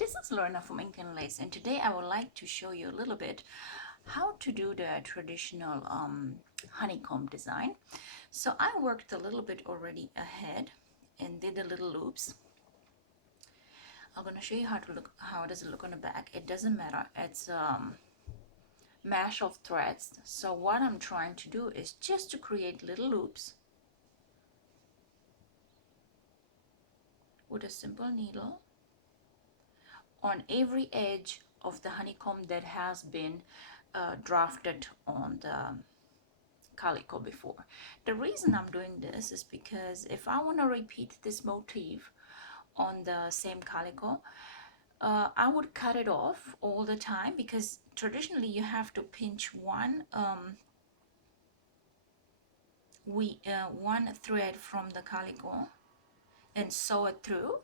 This is Lorena from Ink and Lace, and today I would like to show you a little bit how to do the traditional honeycomb design. So I worked a little bit already ahead and did the little loops. I'm going to show you how does it look on the back. It doesn't matter, it's mesh of threads. So what I'm trying to do is just to create little loops with a simple needle on every edge of the honeycomb that has been drafted on the calico before. The reason I'm doing this is because if I want to repeat this motif on the same calico, I would cut it off all the time, because traditionally you have to pinch one thread from the calico and sew it through.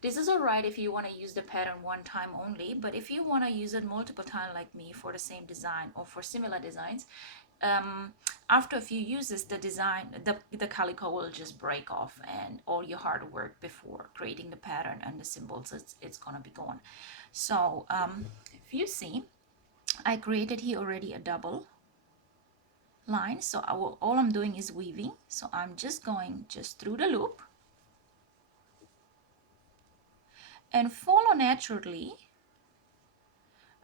This is alright if you want to use the pattern one time only, but if you want to use it multiple times like me for the same design or for similar designs, after a few uses the calico will just break off, and all your hard work before creating the pattern and the symbols, it's gonna be gone. So if you see, I created here already a double line, so all I'm doing is weaving. So I'm just going through the loop and follow naturally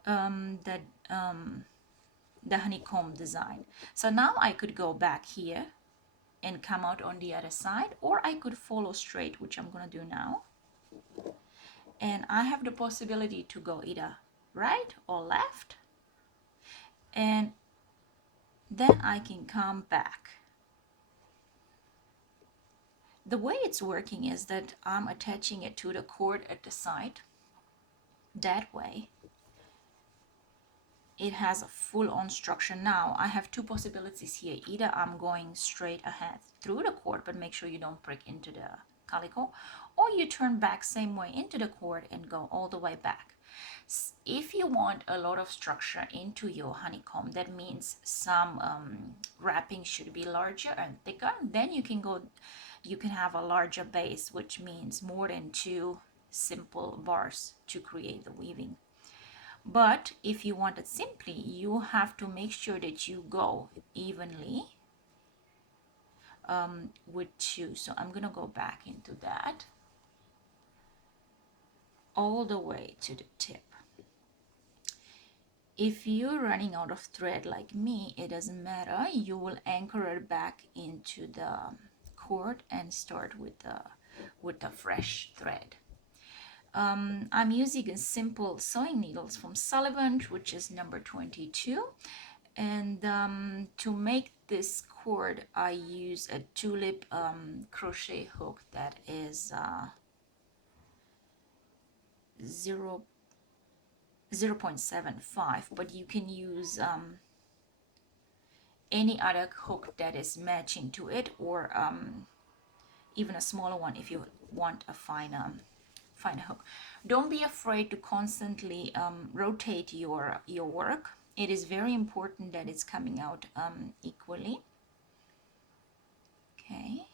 the honeycomb design. So now I could go back here and come out on the other side, or I could follow straight, which I'm gonna do now. And I have the possibility to go either right or left, and then I can come back. The way it's working is that I'm attaching it to the cord at the side. That way it has a full-on structure. Now I have two possibilities here. Either I'm going straight ahead through the cord, but make sure you don't prick into the calico, or you turn back same way into the cord and go all the way back. If you want a lot of structure into your honeycomb, that means some wrapping should be larger and thicker, then you can have a larger base, which means more than two simple bars to create the weaving. But if you want it simply, you have to make sure that you go evenly with two. So I'm gonna go back into that all the way to the tip. If you're running out of thread like me, it doesn't matter. You will anchor it back into the cord and start with the fresh thread. I'm using a simple sewing needles from Sullivan, which is number 22. And to make this cord, I use a tulip crochet hook that is 0.75, but you can use any other hook that is matching to it, or even a smaller one if you want a finer hook. Don't be afraid to constantly rotate your work. It is very important that it's coming out equally. Okay,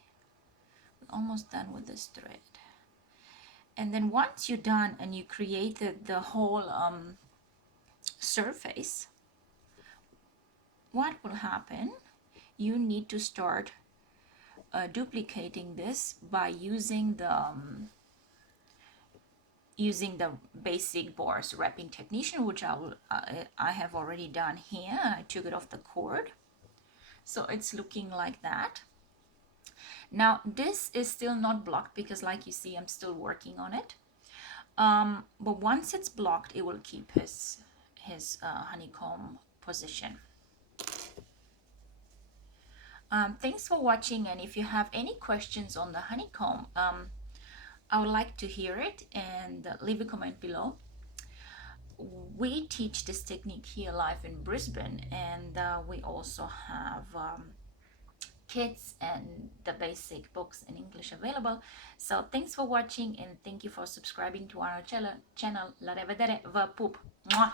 we're almost done with this thread. And then once you're done and you created the whole surface, what will happen? You need to start duplicating this by using the basic bars wrapping technique, which I have already done here. I took it off the cord, so it's looking like that. Now this is still not blocked because, like you see, I'm still working on it. But once it's blocked, it will keep his honeycomb position. Thanks for watching, and if you have any questions on the honeycomb, I would like to hear it, and leave a comment below. We teach this technique here live in Brisbane, and we also have kits and the basic books in English available. So thanks for watching, and thank you for subscribing to our channel. La rivedere, vă pup! Mwah!